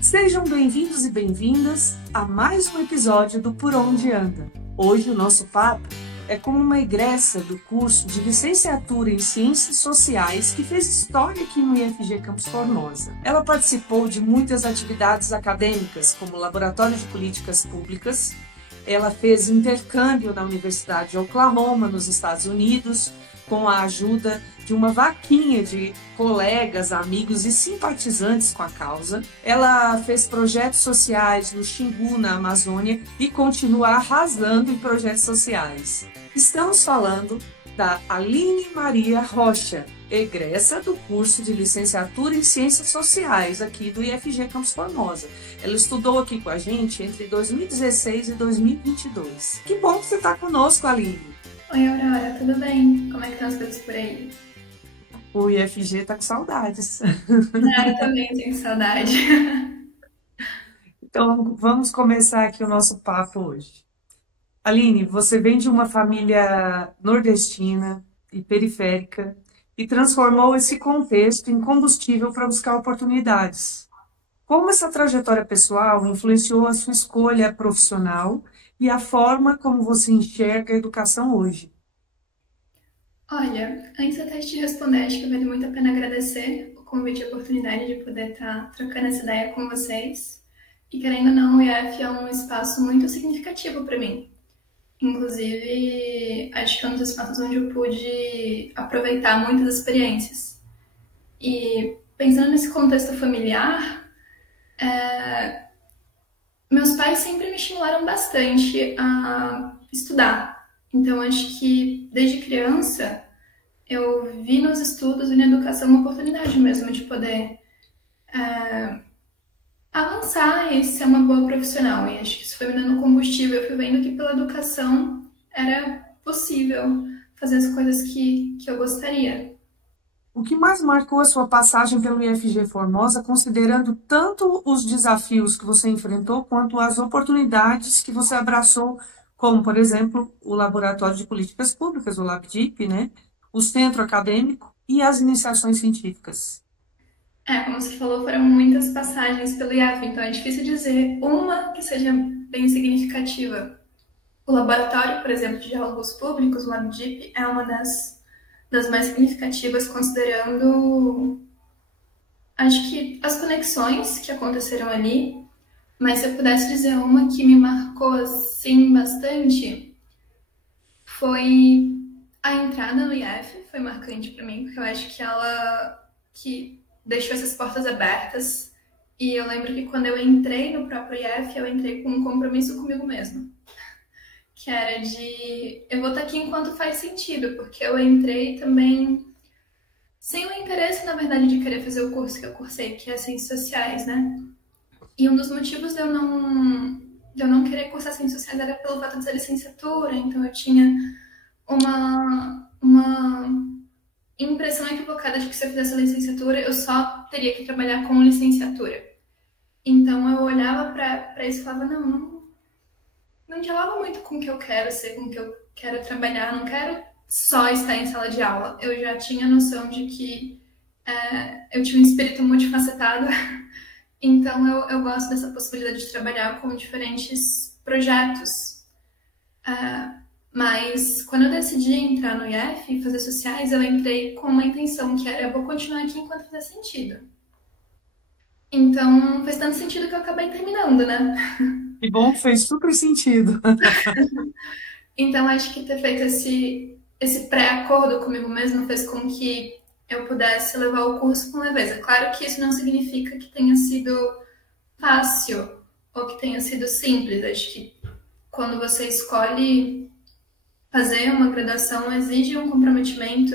Sejam bem-vindos e bem-vindas a mais um episódio do Por Onde Anda. Hoje o nosso papo é com uma egressa do curso de Licenciatura em Ciências Sociais que fez história aqui no IFG Campus Formosa. Ela participou de muitas atividades acadêmicas, como Laboratório de Políticas Públicas. Ela fez intercâmbio na Universidade de Oklahoma, nos Estados Unidos, com a ajuda de uma vaquinha de colegas, amigos e simpatizantes com a causa. Ela fez projetos sociais no Xingu, na Amazônia, e continua arrasando em projetos sociais. Estamos falando da Aline Maria Rocha, egressa do curso de Licenciatura em Ciências Sociais aqui do IFG Campus Formosa. Ela estudou aqui com a gente entre 2016 e 2022. Que bom que você está conosco, Aline. Oi, Aurora, tudo bem? Como é que estão as coisas por aí? O IFG está com saudades. Eu também tenho saudade. Então, vamos começar aqui o nosso papo hoje. Aline, você vem de uma família nordestina e periférica e transformou esse contexto em combustível para buscar oportunidades. Como essa trajetória pessoal influenciou a sua escolha profissional e a forma como você enxerga a educação hoje? Olha, antes até de te responder, acho que vale muito a pena agradecer o convite e a oportunidade de poder estar trocando essa ideia com vocês. E querendo ou não, o IF é um espaço muito significativo para mim. Inclusive, acho que é um dos espaços onde eu pude aproveitar muitas experiências. E pensando nesse contexto familiar, meus pais sempre me estimularam bastante a estudar. Então, acho que desde criança eu vi nos estudos e na educação uma oportunidade mesmo de poder avançar e ser uma boa profissional. E acho que isso foi me dando combustível. Eu fui vendo que pela educação era possível fazer as coisas que eu gostaria. O que mais marcou a sua passagem pelo IFG Formosa, considerando tanto os desafios que você enfrentou, quanto as oportunidades que você abraçou, como, por exemplo, o Laboratório de Políticas Públicas, o LabDIP, né? O Centro Acadêmico e as iniciações científicas? Como você falou, foram muitas passagens pelo IAF, então é difícil dizer uma que seja bem significativa. O laboratório, por exemplo, de diálogos públicos, o LabDIP, é uma das mais significativas, considerando, acho que, as conexões que aconteceram ali. Mas se eu pudesse dizer uma que me marcou, assim, bastante, foi a entrada no IF, foi marcante para mim, porque eu acho que ela que deixou essas portas abertas. E eu lembro que quando eu entrei no próprio IF, eu entrei com um compromisso comigo mesma, que era de eu vou estar aqui enquanto faz sentido, porque eu entrei também sem o interesse, na verdade, de querer fazer o curso que eu cursei, que é Ciências Sociais, né? E um dos motivos de eu não querer cursar Ciências Sociais era pelo fato de ser licenciatura, então eu tinha uma impressão equivocada de que se eu fizesse a licenciatura, eu só teria que trabalhar com licenciatura. Então eu olhava para isso e falava, não dialoga muito com o que eu quero ser, com o que eu quero trabalhar, não quero só estar em sala de aula. Eu já tinha noção de que eu tinha um espírito multifacetado, então eu gosto dessa possibilidade de trabalhar com diferentes projetos. Mas quando eu decidi entrar no IF e fazer sociais, eu entrei com uma intenção que era, eu vou continuar aqui enquanto fizer sentido. Então fez tanto sentido que eu acabei terminando, né? Que bom, fez super sentido. Então acho que ter feito esse pré-acordo comigo mesmo fez com que eu pudesse levar o curso com leveza. Claro que isso não significa que tenha sido fácil ou que tenha sido simples. Acho que quando você escolhe fazer uma graduação, exige um comprometimento.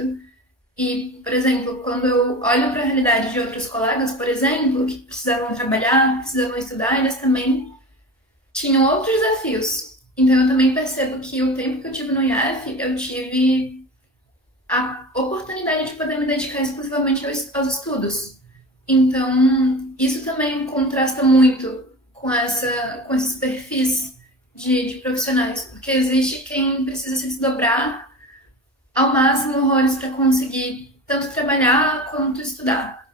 E, por exemplo, quando eu olho para a realidade de outros colegas, por exemplo, que precisavam trabalhar, precisavam estudar, eles também tinham outros desafios. Então eu também percebo que o tempo que eu tive no IAF, eu tive a oportunidade de poder me dedicar exclusivamente aos estudos. Então, isso também contrasta muito com esses perfis de profissionais, porque existe quem precisa se desdobrar ao máximo horrores para conseguir tanto trabalhar quanto estudar.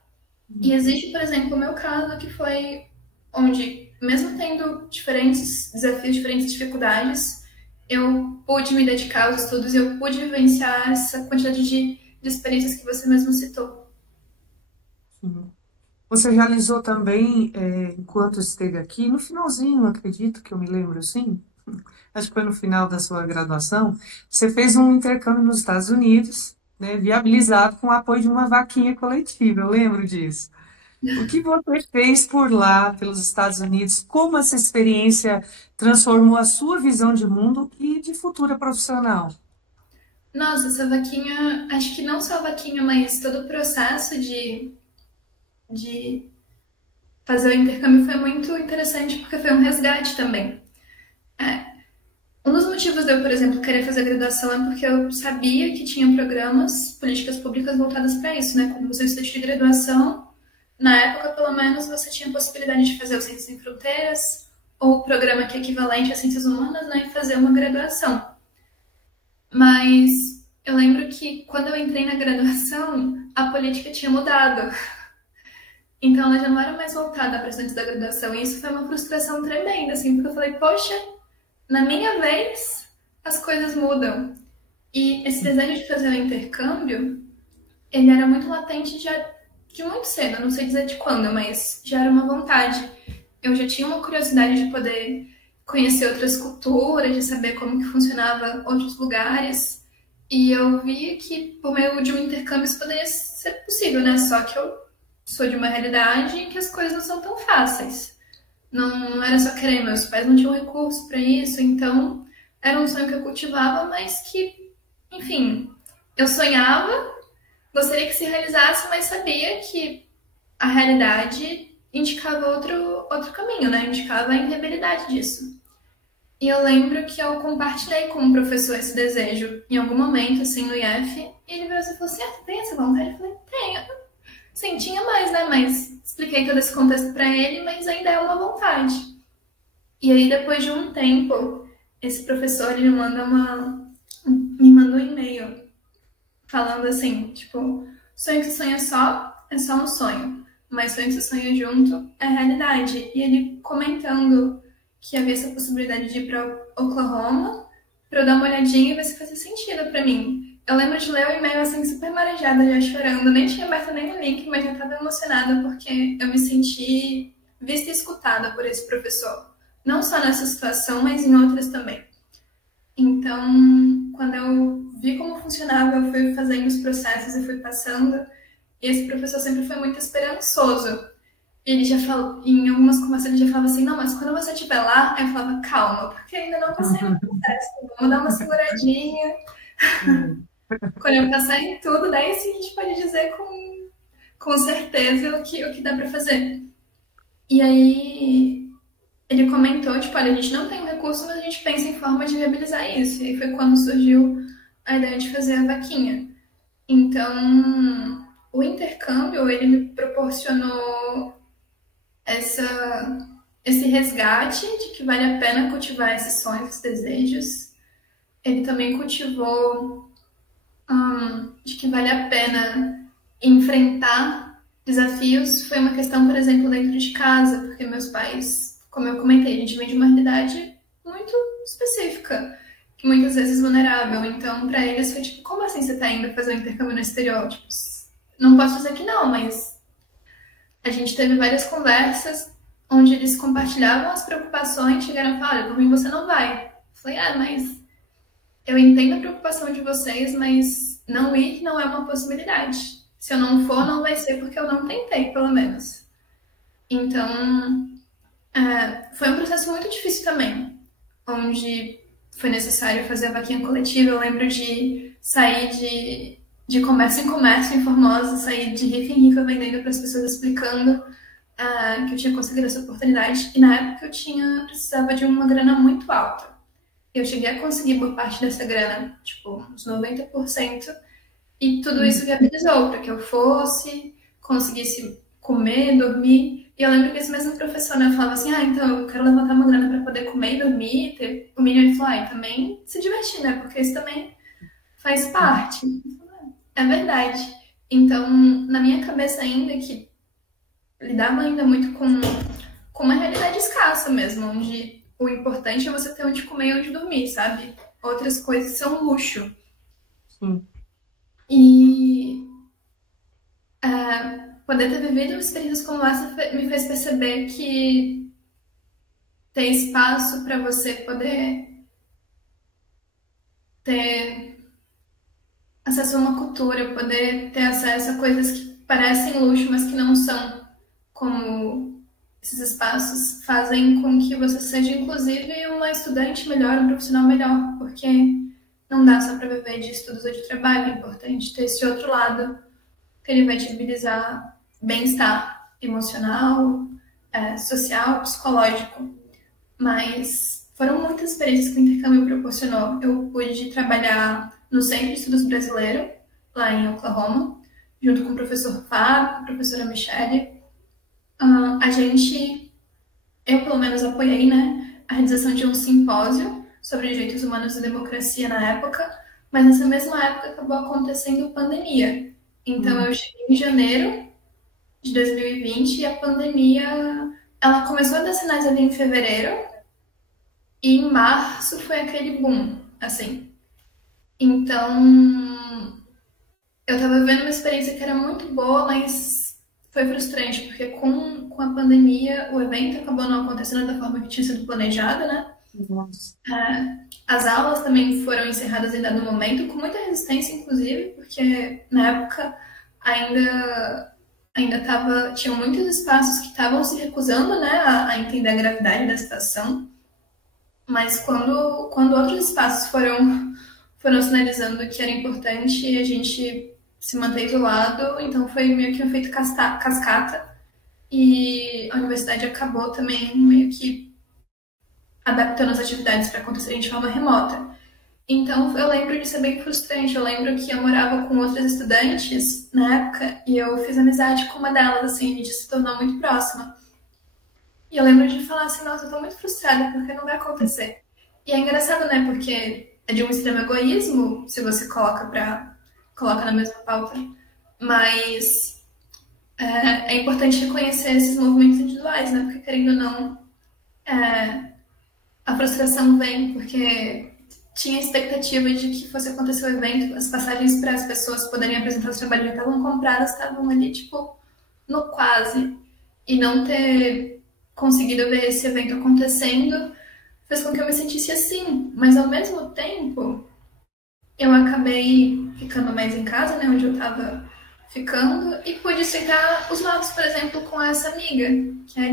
E existe, por exemplo, o meu caso, que foi onde, mesmo tendo diferentes desafios, diferentes dificuldades, eu pude me dedicar aos estudos e eu pude vivenciar essa quantidade de experiências que você mesmo citou. Sim. Você realizou também, enquanto esteve aqui, no finalzinho, acredito que eu me lembro, assim, acho que foi no final da sua graduação, você fez um intercâmbio nos Estados Unidos, né, viabilizado com o apoio de uma vaquinha coletiva, eu lembro disso. O que você fez por lá, pelos Estados Unidos? Como essa experiência transformou a sua visão de mundo e de futura profissional? Nossa, essa vaquinha, acho que não só a vaquinha, mas todo o processo de fazer o intercâmbio foi muito interessante porque foi um resgate também. Um dos motivos de eu, por exemplo, querer fazer graduação é porque eu sabia que tinha programas, políticas públicas voltadas para isso, né? Quando você estuda de graduação, na época, pelo menos, você tinha a possibilidade de fazer o Ciências Sem Fronteiras, ou o programa que é equivalente a Ciências Humanas, né? E fazer uma graduação. Mas eu lembro que quando eu entrei na graduação, a política tinha mudado. Então ela já não era mais voltada para estudantes da graduação. E isso foi uma frustração tremenda, assim, porque eu falei, poxa, na minha vez, as coisas mudam. E esse desejo de fazer o intercâmbio, ele era muito latente já de muito cedo, não sei dizer de quando, mas já era uma vontade. Eu já tinha uma curiosidade de poder conhecer outras culturas, de saber como que funcionava outros lugares. E eu vi que por meio de um intercâmbio isso poderia ser possível, né? Só que eu sou de uma realidade em que as coisas não são tão fáceis. Não era só querer, meus pais não tinham recursos para isso, então era um sonho que eu cultivava, mas que, enfim, eu sonhava, gostaria que se realizasse, mas sabia que a realidade indicava outro caminho, né? Indicava a inviabilidade disso. E eu lembro que eu compartilhei com o professor esse desejo em algum momento, assim, no IF, e ele virou assim e falou assim, você tem essa vontade? Eu falei, tenho. Sim, tinha mais, né? Mas expliquei todo esse contexto para ele, mas ainda é uma vontade. E aí, depois de um tempo, esse professor ele me manda um e-mail falando assim, tipo, sonho que você sonha só é só um sonho, mas sonho que você sonha junto é realidade. E ele comentando que havia essa possibilidade de ir para Oklahoma para eu dar uma olhadinha e ver se fazia sentido para mim. Eu lembro de ler o e-mail assim, super marejada, já chorando. Nem tinha aberto nem o link, mas já estava emocionada porque eu me senti vista e escutada por esse professor. Não só nessa situação, mas em outras também. Então, quando eu vi como funcionava, eu fui fazendo os processos e fui passando. E esse professor sempre foi muito esperançoso. Ele já falou, em algumas conversas ele já falava assim, não, mas quando você estiver lá, aí eu falava, calma, porque ainda não passei no processo, vamos dar uma seguradinha. Quando eu passar em tudo, daí sim a gente pode dizer com certeza o que dá para fazer. E aí ele comentou, tipo, olha, a gente não tem um recurso, mas a gente pensa em forma de viabilizar isso. E aí foi quando surgiu a ideia de fazer a vaquinha. Então, o intercâmbio, ele me proporcionou esse resgate de que vale a pena cultivar esses sonhos, esses desejos. Ele também cultivou de que vale a pena enfrentar desafios. Foi uma questão, por exemplo, dentro de casa, porque meus pais, como eu comentei, a gente vem de uma realidade muito específica, que muitas vezes vulnerável. Então, para eles foi tipo, como assim você tá indo fazer um intercâmbio no exterior? Tipo, não posso dizer que não, mas a gente teve várias conversas onde eles compartilhavam as preocupações, chegaram e falaram, olha, por mim você não vai. Eu falei, mas eu entendo a preocupação de vocês, mas não ir não é uma possibilidade. Se eu não for, não vai ser porque eu não tentei, pelo menos. Então, foi um processo muito difícil também, onde foi necessário fazer a vaquinha coletiva. Eu lembro de sair de comércio em comércio em Formosa, sair de rifa em rifa vendendo para as pessoas explicando que eu tinha conseguido essa oportunidade. E na época eu precisava de uma grana muito alta. Eu cheguei a conseguir por parte dessa grana, tipo, uns 90%, e tudo isso viabilizou para que eu fosse, conseguisse comer, dormir. E eu lembro que esse mesmo professor, né, falava assim, então eu quero levantar uma grana para poder comer e dormir, ter o mínimo. Ele falou, e também se divertir, né, porque isso também faz parte. É verdade. Então, na minha cabeça ainda, que lidava ainda muito com com uma realidade escassa mesmo, onde o importante é você ter onde comer e onde dormir, sabe? Outras coisas são luxo. sim. E poder ter vivido experiências como essa me fez perceber que tem espaço para você poder ter acesso a uma cultura, poder ter acesso a coisas que parecem luxo, mas que não são, como esses espaços fazem com que você seja, inclusive, uma estudante melhor, um profissional melhor, porque não dá só para viver de estudos ou de trabalho, é importante ter esse outro lado, que ele vai te habilitar bem-estar emocional, social, psicológico. Mas foram muitas experiências que o intercâmbio proporcionou. Eu pude trabalhar no Centro de Estudos Brasileiro, lá em Oklahoma, junto com o professor Fábio, com a professora Michele. Eu pelo menos apoiei, né, a realização de um simpósio sobre direitos humanos e democracia na época, mas nessa mesma época acabou acontecendo pandemia. Então eu cheguei em janeiro de 2020 e a pandemia ela começou a dar sinais ali em fevereiro e em março foi aquele boom, assim. Então eu tava vivendo uma experiência que era muito boa, mas foi frustrante, porque com a pandemia o evento acabou não acontecendo da forma que tinha sido planejada, né? Nossa. As aulas também foram encerradas em dado momento, com muita resistência, inclusive, porque na época tinham muitos espaços que estavam se recusando, né, a entender a gravidade da situação. Mas quando outros espaços foram sinalizando que era importante a gente se manter isolado, então foi meio que um efeito cascata. E a universidade acabou também meio que adaptando as atividades para acontecerem de forma remota. Então eu lembro de ser bem frustrante. Eu lembro que eu morava com outras estudantes na época e eu fiz amizade com uma delas, assim, a gente se tornou muito próxima. E eu lembro de falar assim, nossa, eu tô muito frustrada porque não vai acontecer. E é engraçado, né, porque é de um extremo egoísmo se você coloca na mesma pauta, mas é importante reconhecer esses movimentos individuais, né, porque querendo ou não, a frustração vem porque tinha a expectativa de que fosse acontecer o evento, as passagens para as pessoas poderem apresentar os trabalhos já estavam compradas, estavam ali, tipo, no quase. E não ter conseguido ver esse evento acontecendo fez com que eu me sentisse assim. Mas, ao mesmo tempo, eu acabei ficando mais em casa, né, onde eu estava ficando, e pude estreitar os laços, por exemplo, com essa amiga, que é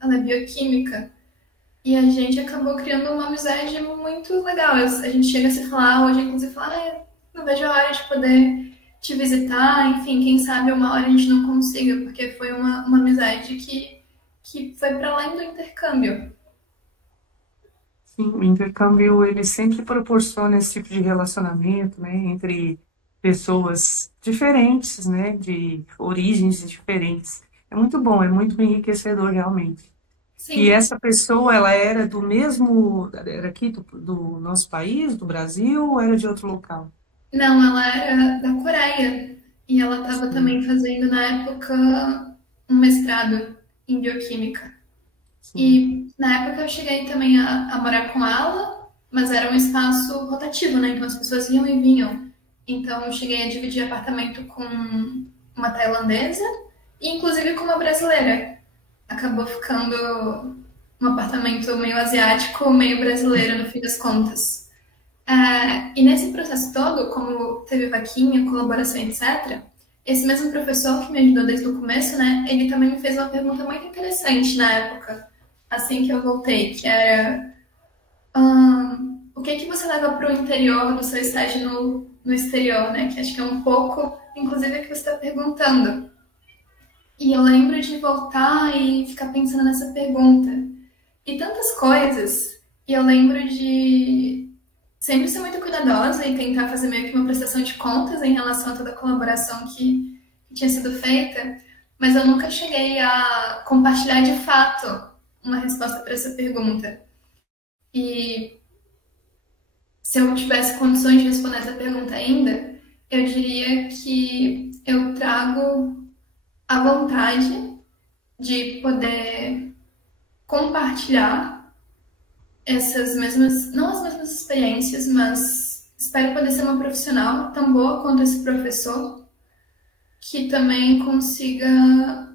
ela é bioquímica. E a gente acabou criando uma amizade muito legal. A gente chega a se falar hoje, inclusive, fala, não vejo a hora de poder te visitar, enfim, quem sabe uma hora a gente não consiga, porque foi uma amizade que foi para além do intercâmbio. Sim, o intercâmbio ele sempre proporciona esse tipo de relacionamento, né, entre pessoas diferentes, né, de origens diferentes. É muito bom, é muito enriquecedor realmente. E Sim, essa pessoa, ela era do mesmo, era aqui do nosso país, do Brasil, ou era de outro local? não, ela era da Coreia e ela estava Sim, também fazendo na época um mestrado em bioquímica. sim. E na época eu cheguei também a morar com ela, mas era um espaço rotativo, né? Então as pessoas iam e vinham. Então eu cheguei a dividir apartamento com uma tailandesa e inclusive com uma brasileira. Acabou ficando um apartamento meio asiático, meio brasileiro no fim das contas. E nesse processo todo, como teve vaquinha, colaboração, etc., esse mesmo professor que me ajudou desde o começo, né, ele também me fez uma pergunta muito interessante na época, assim que eu voltei, que era o que você leva para o interior do seu estágio no exterior, né, que acho que é um pouco, inclusive, o que você está perguntando. E eu lembro de voltar e ficar pensando nessa pergunta. E tantas coisas. E eu lembro de sempre ser muito cuidadosa e tentar fazer meio que uma prestação de contas em relação a toda a colaboração que tinha sido feita, mas eu nunca cheguei a compartilhar de fato uma resposta para essa pergunta. E se eu tivesse condições de responder essa pergunta ainda, eu diria que eu trago a vontade de poder compartilhar essas mesmas, não as mesmas experiências, mas espero poder ser uma profissional tão boa quanto esse professor, que também consiga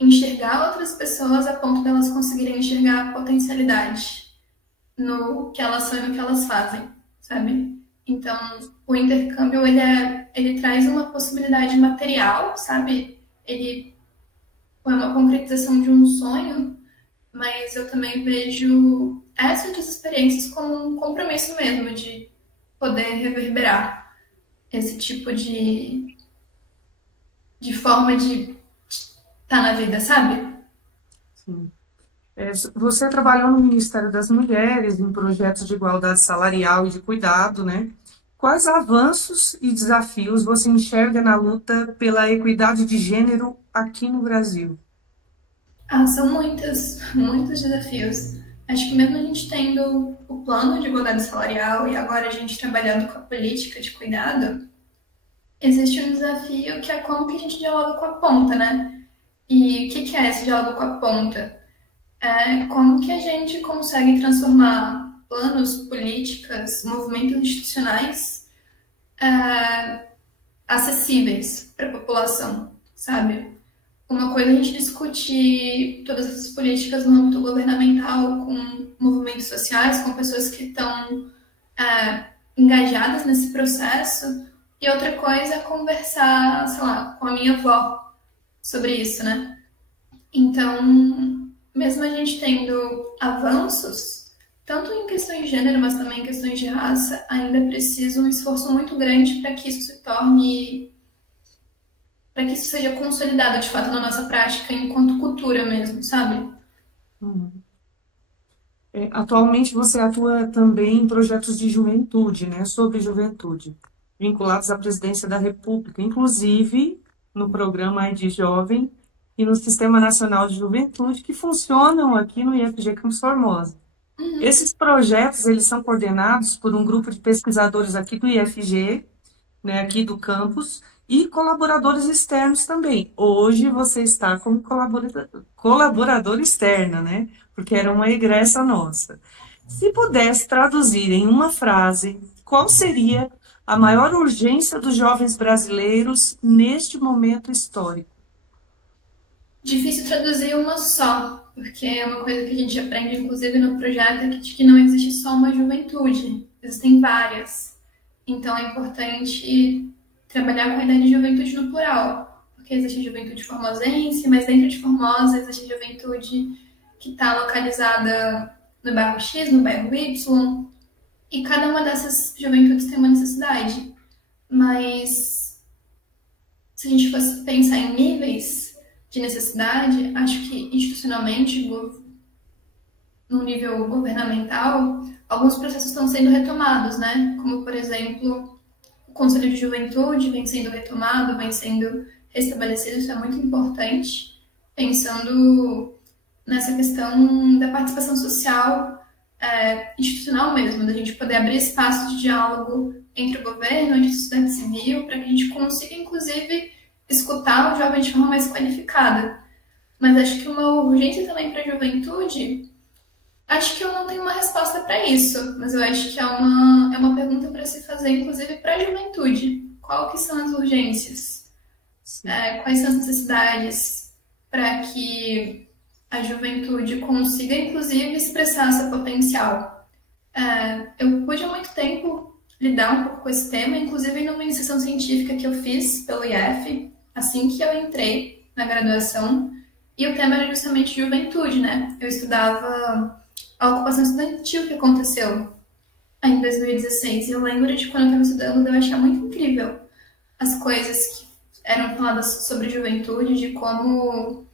enxergar outras pessoas a ponto de elas conseguirem enxergar a potencialidade no que elas são e no que elas fazem, sabe? Então, o intercâmbio, ele traz uma possibilidade material, sabe? Ele é uma concretização de um sonho, mas eu também vejo essas duas experiências como um compromisso mesmo de poder reverberar esse tipo de forma de estar na vida, sabe? Sim. Você trabalhou no Ministério das Mulheres, em projetos de igualdade salarial e de cuidado, né? Quais avanços e desafios você enxerga na luta pela equidade de gênero aqui no Brasil? Ah, são muitos desafios. Acho que mesmo a gente tendo o plano de igualdade salarial e agora a gente trabalhando com a política de cuidado, existe um desafio que é como que a gente dialoga com a ponta, né? E o que é esse diálogo com a ponta? É como que a gente consegue transformar planos, políticas, movimentos institucionais acessíveis para a população, sabe? Uma coisa é a gente discutir todas essas políticas no âmbito governamental, com movimentos sociais, com pessoas que estão engajadas nesse processo, e outra coisa é conversar, sei lá, com a minha avó sobre isso, né? Então, mesmo a gente tendo avanços, tanto em questões de gênero, mas também em questões de raça, ainda precisa um esforço muito grande para que isso se torne, para que isso seja consolidado de fato na nossa prática enquanto cultura mesmo, sabe? Hum. Atualmente você atua também em projetos de juventude, né? Sobre juventude, vinculados à presidência da República, inclusive no programa ID Jovem e no Sistema Nacional de Juventude, que funcionam aqui no IFG Campus Formosa. Esses projetos, eles são coordenados por um grupo de pesquisadores aqui do IFG, né, aqui do campus, e colaboradores externos também. Hoje você está como colaborador externa, né? Porque era uma egressa nossa. Se pudesse traduzir em uma frase, qual seria a maior urgência dos jovens brasileiros neste momento histórico? Difícil traduzir uma só, porque é uma coisa que a gente aprende, inclusive, no projeto, é que não existe só uma juventude, existem várias. Então é importante trabalhar com a ideia de juventude no plural, porque existe a juventude formosense, mas dentro de Formosa existe a juventude que está localizada no bairro X, no bairro Y, e cada uma dessas juventudes tem uma necessidade. Mas se a gente fosse pensar em níveis de necessidade, acho que institucionalmente, no nível governamental, alguns processos estão sendo retomados, né? Como, por exemplo, o Conselho de Juventude vem sendo retomado, vem sendo restabelecido, isso é muito importante, pensando nessa questão da participação social institucional mesmo, da gente poder abrir espaço de diálogo entre o governo, entre a sociedade civil, para que a gente consiga, inclusive, escutar o jovem de forma mais qualificada. Mas acho que uma urgência também para a juventude, acho que eu não tenho uma resposta para isso, mas eu acho que é uma pergunta para se fazer, inclusive, para a juventude. Qual que são as urgências? Quais são as necessidades para que a juventude consiga, inclusive, expressar seu potencial? Eu pude há muito tempo lidar um pouco com esse tema, inclusive numa iniciação científica que eu fiz pelo IF, assim que eu entrei na graduação, e o tema era justamente juventude, né? Eu estudava a ocupação estudantil que aconteceu em 2016, e eu lembro de quando eu estava estudando, eu achar muito incrível as coisas que eram faladas sobre juventude, de como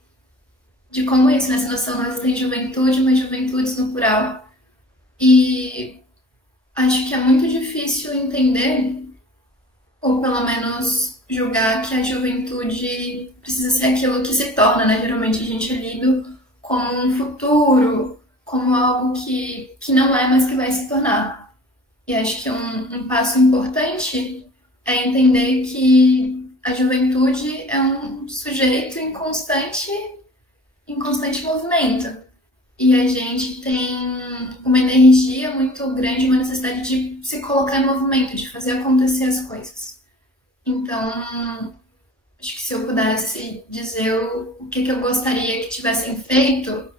isso, nessa noção nós tem juventude, mas juventudes no plural. E acho que é muito difícil entender, ou pelo menos julgar que a juventude precisa ser aquilo que se torna, né? Geralmente a gente é lido como um futuro, como algo que não é, mas que vai se tornar. E acho que um passo importante é entender que a juventude é um sujeito em constante em constante movimento. E a gente tem uma energia muito grande, uma necessidade de se colocar em movimento, de fazer acontecer as coisas. Então, acho que se eu pudesse dizer o que eu gostaria que tivessem feito,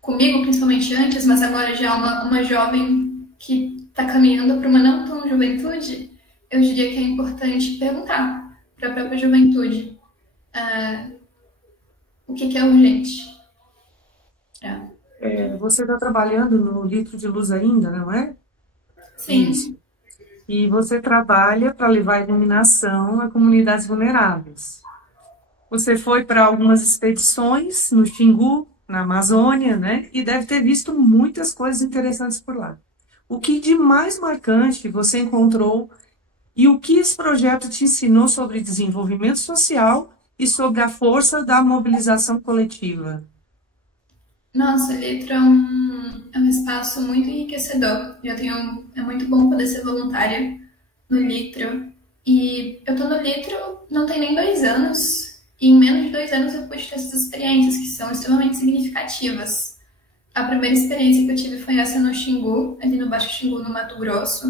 comigo principalmente antes, mas agora já uma jovem que está caminhando para uma não tão juventude, eu diria que é importante perguntar para a própria juventude o que é urgente. Você está trabalhando no Litro de Luz ainda, não é? Isso. Sim. E você trabalha para levar iluminação a comunidades vulneráveis. Você foi para algumas expedições no Xingu, na Amazônia, né? E deve ter visto muitas coisas interessantes por lá. O que de mais marcante você encontrou e o que esse projeto te ensinou sobre desenvolvimento social e sobre a força da mobilização coletiva? Nossa, o Litro é um espaço muito enriquecedor. É muito bom poder ser voluntária no Litro. E eu tô no Litro não tem nem 2 anos. E em menos de 2 anos eu pude ter essas experiências que são extremamente significativas. A primeira experiência que eu tive foi essa no Xingu, ali no Baixo Xingu, no Mato Grosso.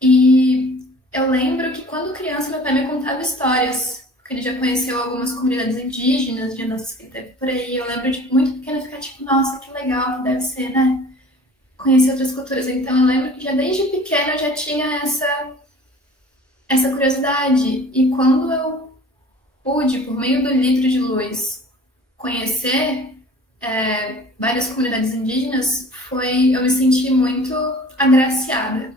E eu lembro que quando criança meu pai me contava histórias, porque ele já conheceu algumas comunidades indígenas de andanças que ele teve por aí. Eu lembro de muito pequena ficar tipo, nossa, que legal que deve ser, né? Conhecer outras culturas. Então eu lembro que já desde pequena eu já tinha essa curiosidade. E quando eu pude, por meio do Litro de Luz, conhecer várias comunidades indígenas, eu me senti muito agraciada.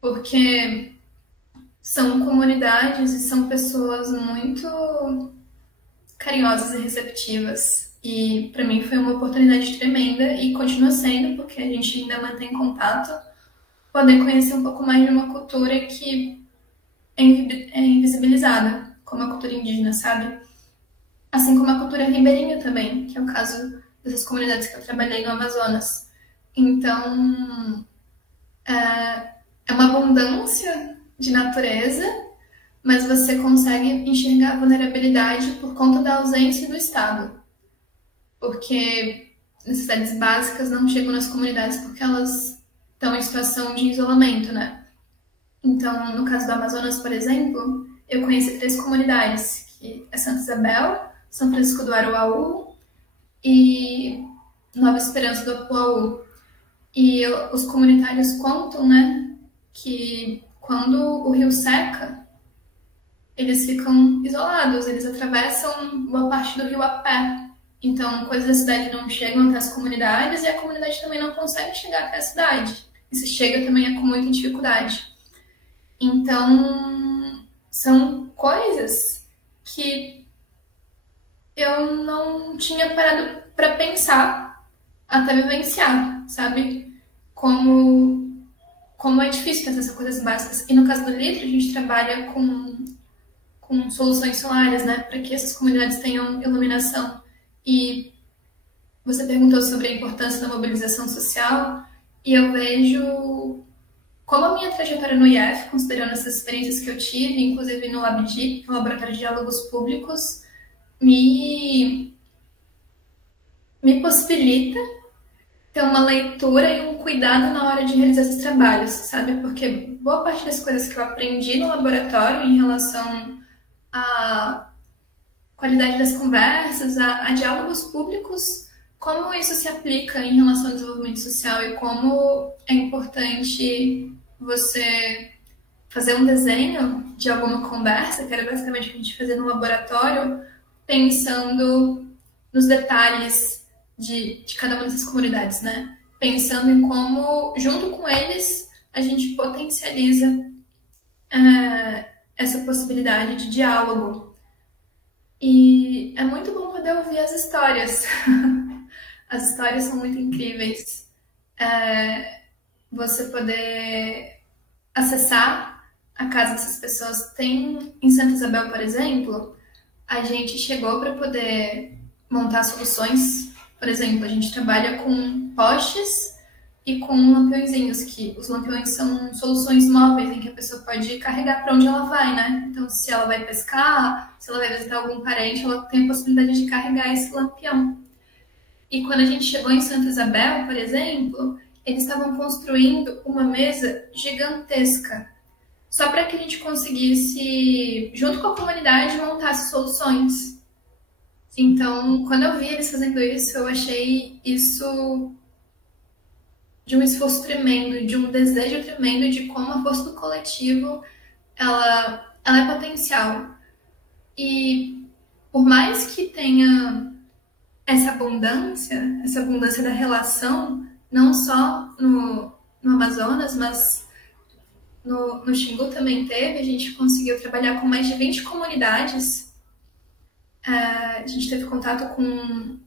Porque são comunidades e são pessoas muito carinhosas e receptivas. E para mim foi uma oportunidade tremenda e continua sendo, porque a gente ainda mantém contato, poder conhecer um pouco mais de uma cultura que é invisibilizada, como a cultura indígena, sabe? Assim como a cultura ribeirinha também, que é o caso dessas comunidades que eu trabalhei no Amazonas. Então, é uma abundância de natureza, mas você consegue enxergar a vulnerabilidade por conta da ausência do Estado. Porque necessidades básicas não chegam nas comunidades porque elas estão em situação de isolamento, né? Então, no caso do Amazonas, por exemplo, eu conheci 3 comunidades, que é Santa Isabel, São Francisco do Aruaú e Nova Esperança do Apuaú. E os comunitários contam, né, que quando o rio seca, eles ficam isolados, eles atravessam boa parte do rio a pé. Então, coisas da cidade não chegam até as comunidades e a comunidade também não consegue chegar até a cidade. E se chega também é com muita dificuldade. Então, são coisas que eu não tinha parado para pensar até vivenciar, sabe? Como é difícil ter essas coisas básicas. E no caso do Litro, a gente trabalha com soluções solares, né? Para que essas comunidades tenham iluminação. E você perguntou sobre a importância da mobilização social, e eu vejo como a minha trajetória no IF, considerando essas experiências que eu tive, inclusive no LabDIP, no Laboratório de Diálogos Públicos, me possibilita ter uma leitura e um cuidado na hora de realizar esses trabalhos, sabe? Porque boa parte das coisas que eu aprendi no laboratório em relação à qualidade das conversas, a diálogos públicos, como isso se aplica em relação ao desenvolvimento social e como é importante você fazer um desenho de alguma conversa, que era basicamente o que a gente fazia no laboratório, pensando nos detalhes de cada uma dessas comunidades, né? Pensando em como, junto com eles, a gente potencializa essa possibilidade de diálogo. E é muito bom poder ouvir as histórias. As histórias são muito incríveis. Você poder acessar a casa dessas pessoas. Tem em Santa Isabel, por exemplo, a gente chegou para poder montar soluções. Por exemplo, a gente trabalha com postes e com lampiõezinhos, que os lampiões são soluções móveis em que a pessoa pode carregar para onde ela vai, né? Então, se ela vai pescar, se ela vai visitar algum parente, ela tem a possibilidade de carregar esse lampião. E quando a gente chegou em Santa Isabel, por exemplo, eles estavam construindo uma mesa gigantesca, só para que a gente conseguisse, junto com a comunidade, montar as soluções. Então, quando eu vi eles fazendo isso, eu achei isso de um esforço tremendo, de um desejo tremendo de como a força do coletivo ela é potencial. E por mais que tenha essa abundância da relação, não só no Amazonas, mas no Xingu também teve, a gente conseguiu trabalhar com mais de 20 comunidades. A gente teve contato com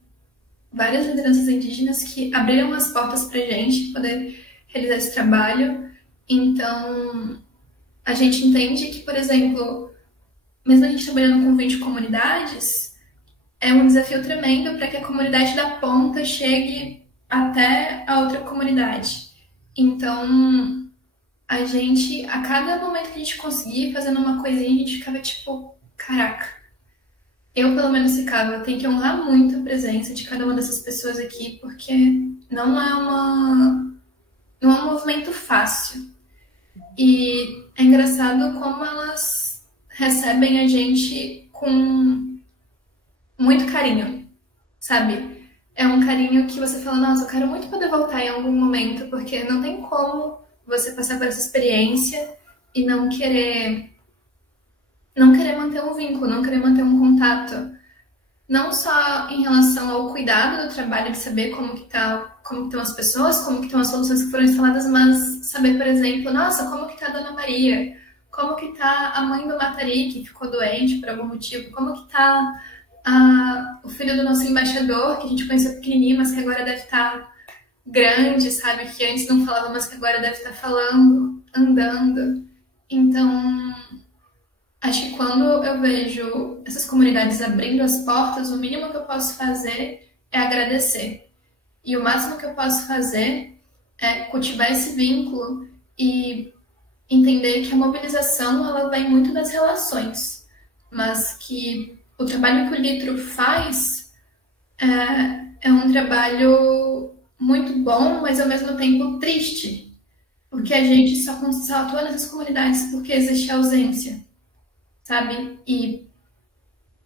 várias lideranças indígenas que abriram as portas para a gente poder realizar esse trabalho. Então, a gente entende que, por exemplo, mesmo a gente trabalhando com 20 comunidades, é um desafio tremendo para que a comunidade da ponta chegue até a outra comunidade. Então, a gente, a cada momento que a gente conseguir fazendo uma coisinha, a gente ficava tipo, caraca. Eu, pelo menos, ficava, eu tenho que honrar muito a presença de cada uma dessas pessoas aqui, porque não é um movimento fácil. E é engraçado como elas recebem a gente com muito carinho, sabe? É um carinho que você fala, nossa, eu quero muito poder voltar em algum momento, porque não tem como você passar por essa experiência e não querer manter um vínculo, não querer manter um contato, não só em relação ao cuidado do trabalho, de saber como que estão as pessoas, como que estão as soluções que foram instaladas, mas saber, por exemplo, nossa, como que está a Dona Maria, como que está a mãe do Matari, que ficou doente por algum motivo, como que está o filho do nosso embaixador, que a gente conheceu pequenininho, mas que agora deve estar grande, sabe, que antes não falava, mas que agora deve estar falando, andando. Então, acho que quando eu vejo essas comunidades abrindo as portas, o mínimo que eu posso fazer é agradecer. E o máximo que eu posso fazer é cultivar esse vínculo e entender que a mobilização ela vem muito das relações, mas que o trabalho que o Litro faz é um trabalho muito bom, mas ao mesmo tempo triste, porque a gente só atua nessas comunidades porque existe ausência, sabe? E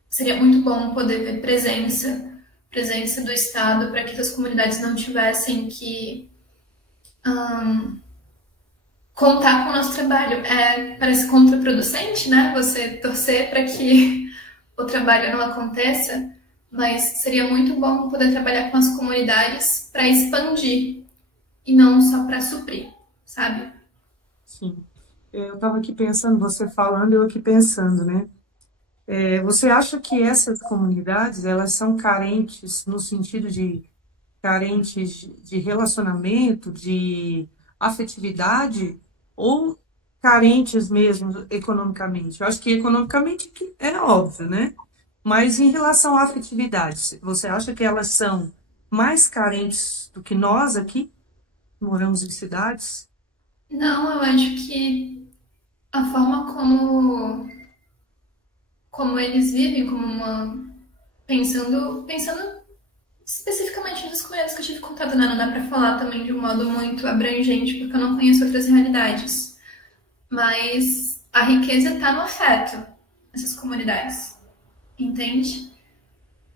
seria muito bom poder ver presença do Estado para que essas comunidades não tivessem que contar com o nosso trabalho. Parece contraproducente, né? Você torcer para que o trabalho não aconteça, mas seria muito bom poder trabalhar com as comunidades para expandir e não só para suprir, sabe? Sim. Eu estava aqui pensando, você falando, eu aqui pensando, né? Você acha que essas comunidades, elas são carentes no sentido de carentes de relacionamento, de afetividade, ou carentes mesmo economicamente? Eu acho que economicamente é óbvio, né? Mas em relação à afetividade, você acha que elas são mais carentes do que nós aqui, que moramos em cidades? Não, eu acho que a forma como eles vivem, pensando especificamente nas comunidades que eu tive contato, né? Não dá para falar também de um modo muito abrangente, porque eu não conheço outras realidades. Mas a riqueza está no afeto nessas comunidades, entende?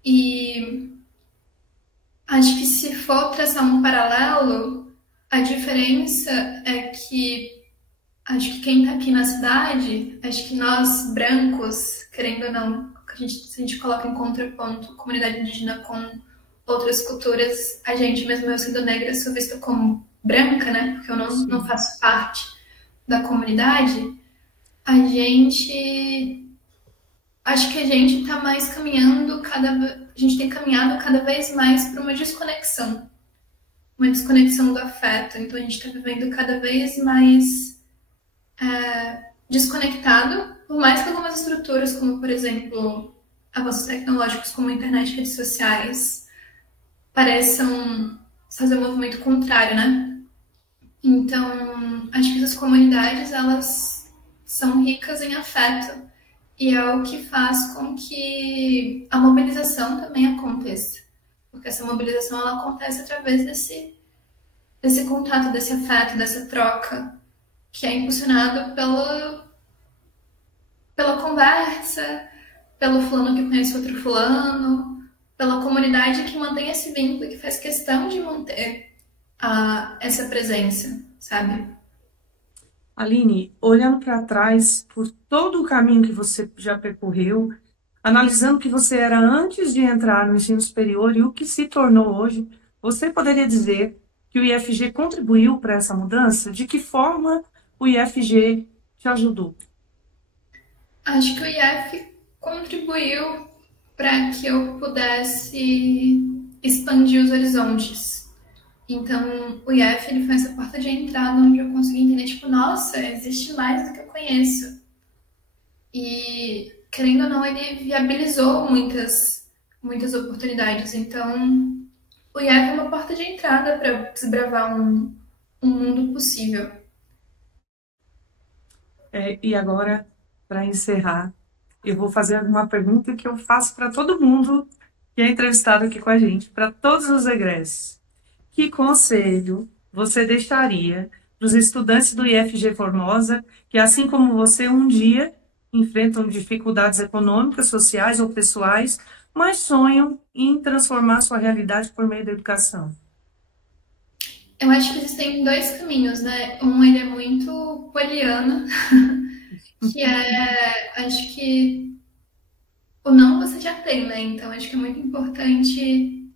E acho que se for traçar um paralelo, a diferença é que acho que quem está aqui na cidade, acho que nós brancos, querendo ou não, se a gente coloca em contraponto comunidade indígena com outras culturas, a gente, mesmo eu sendo negra, sou vista como branca, né? Porque eu não faço parte da comunidade. Acho que a gente está mais caminhando, a gente tem caminhado cada vez mais para uma desconexão do afeto. Então a gente está vivendo cada vez mais desconectado, por mais que algumas estruturas, como por exemplo avanços tecnológicos como a internet e redes sociais, pareçam fazer um movimento contrário, né? Então, acho que essas comunidades, elas são ricas em afeto e é o que faz com que a mobilização também aconteça. Porque essa mobilização ela acontece através desse contato, desse afeto, dessa troca, que é impulsionado pela conversa, pelo fulano que conhece outro fulano, pela comunidade que mantém esse vínculo e que faz questão de manter essa presença, sabe? Aline, olhando para trás, por todo o caminho que você já percorreu, analisando o que você era antes de entrar no ensino superior e o que se tornou hoje, você poderia dizer que o IFG contribuiu para essa mudança? De que forma o IFG te ajudou? Acho que o IF contribuiu para que eu pudesse expandir os horizontes. Então, o IF ele foi essa porta de entrada onde eu consegui entender, tipo, nossa, existe mais do que eu conheço. E, querendo ou não, ele viabilizou muitas oportunidades. Então, o IF é uma porta de entrada para desbravar um mundo possível. E agora, para encerrar, eu vou fazer uma pergunta que eu faço para todo mundo que é entrevistado aqui com a gente, para todos os egressos. Que conselho você deixaria para os estudantes do IFG Formosa que, assim como você, um dia enfrentam dificuldades econômicas, sociais ou pessoais, mas sonham em transformar sua realidade por meio da educação? Eu acho que existem dois caminhos, né? Um, ele é muito poliana, que é, acho que o não você já tem, né? Então, acho que é muito importante,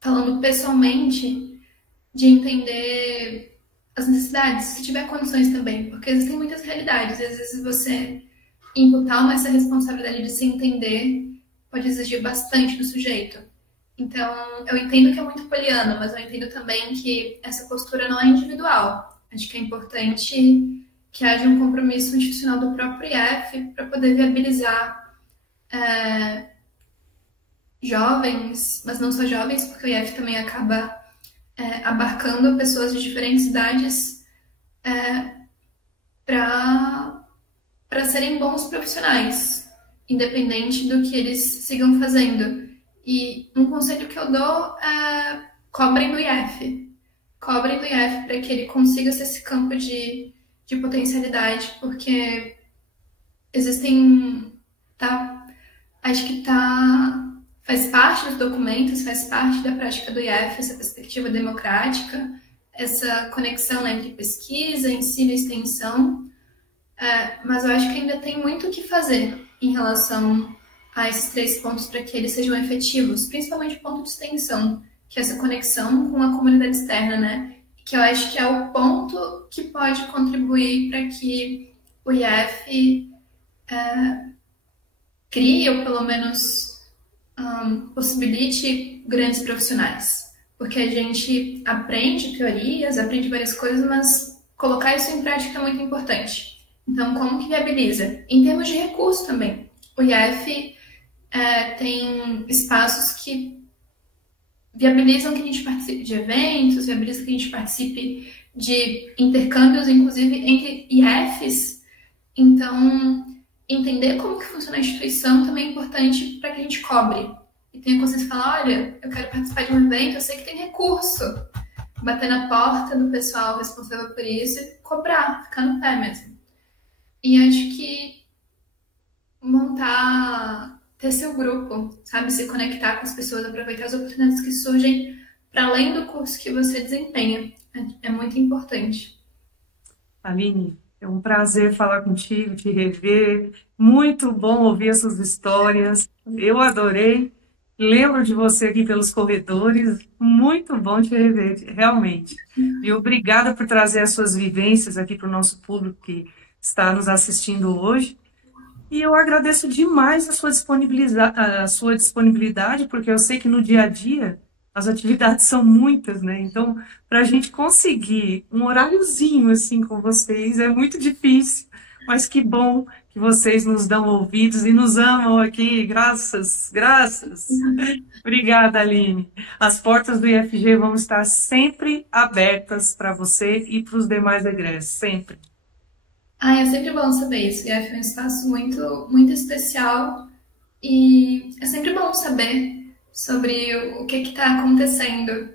falando pessoalmente, de entender as necessidades, se tiver condições também, porque existem muitas realidades. Às vezes você imputar essa responsabilidade de se entender pode exigir bastante do sujeito. Então, eu entendo que é muito poliana, mas eu entendo também que essa postura não é individual. Acho que é importante que haja um compromisso institucional do próprio IF para poder viabilizar jovens, mas não só jovens, porque o IF também acaba abarcando pessoas de diferentes idades para serem bons profissionais, independente do que eles sigam fazendo. E um conselho que eu dou é cobrem do IF. Cobrem do IF para que ele consiga ser esse campo de potencialidade, porque existem. Tá, acho que faz parte dos documentos, faz parte da prática do IF, essa perspectiva democrática, essa conexão, né, entre pesquisa, ensino e extensão, mas eu acho que ainda tem muito o que fazer em relação a esses três pontos para que eles sejam efetivos, principalmente o ponto de extensão, que é essa conexão com a comunidade externa, né? Que eu acho que é o ponto que pode contribuir para que o IF crie, ou pelo menos possibilite grandes profissionais. Porque a gente aprende teorias, aprende várias coisas, mas colocar isso em prática é muito importante. Então, como que viabiliza? Em termos de recursos também. O IF tem espaços que viabilizam que a gente participe de eventos, viabilizam que a gente participe de intercâmbios, inclusive entre IFs. Então, entender como que funciona a instituição também é importante para que a gente cobre. E tenha consciência de falar, olha, eu quero participar de um evento, eu sei que tem recurso. Bater na porta do pessoal responsável por isso e cobrar, ficar no pé mesmo. E acho que ter seu grupo, sabe? Se conectar com as pessoas, aproveitar as oportunidades que surgem para além do curso que você desempenha. É muito importante. Aline, é um prazer falar contigo, te rever. Muito bom ouvir as suas histórias. Eu adorei. Lembro de você aqui pelos corredores. Muito bom te rever, realmente. E obrigada por trazer as suas vivências aqui para o nosso público que está nos assistindo hoje. E eu agradeço demais a sua disponibilidade, porque eu sei que no dia a dia as atividades são muitas, né? Então, para a gente conseguir um horáriozinho assim com vocês é muito difícil. Mas que bom que vocês nos dão ouvidos e nos amam aqui. Graças, graças. Obrigada, Aline. As portas do IFG vão estar sempre abertas para você e para os demais egressos, sempre. Ah, é sempre bom saber isso. O IF é um espaço muito, muito especial e é sempre bom saber sobre o que está acontecendo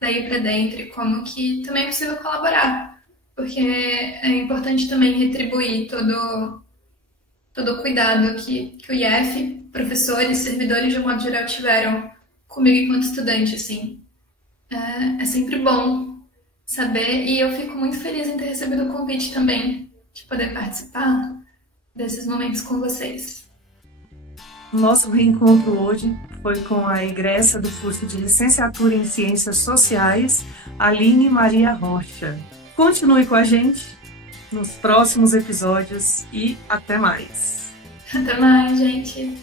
daí para dentro e como que também é possível colaborar, porque é importante também retribuir todo o cuidado que o IF, professores, servidores de um modo geral tiveram comigo enquanto estudante, assim. É sempre bom saber e eu fico muito feliz em ter recebido o convite também de poder participar desses momentos com vocês. Nosso reencontro hoje foi com a egressa do curso de Licenciatura em Ciências Sociais, Aline Maria Rocha. Continue com a gente nos próximos episódios e até mais. Até mais, gente.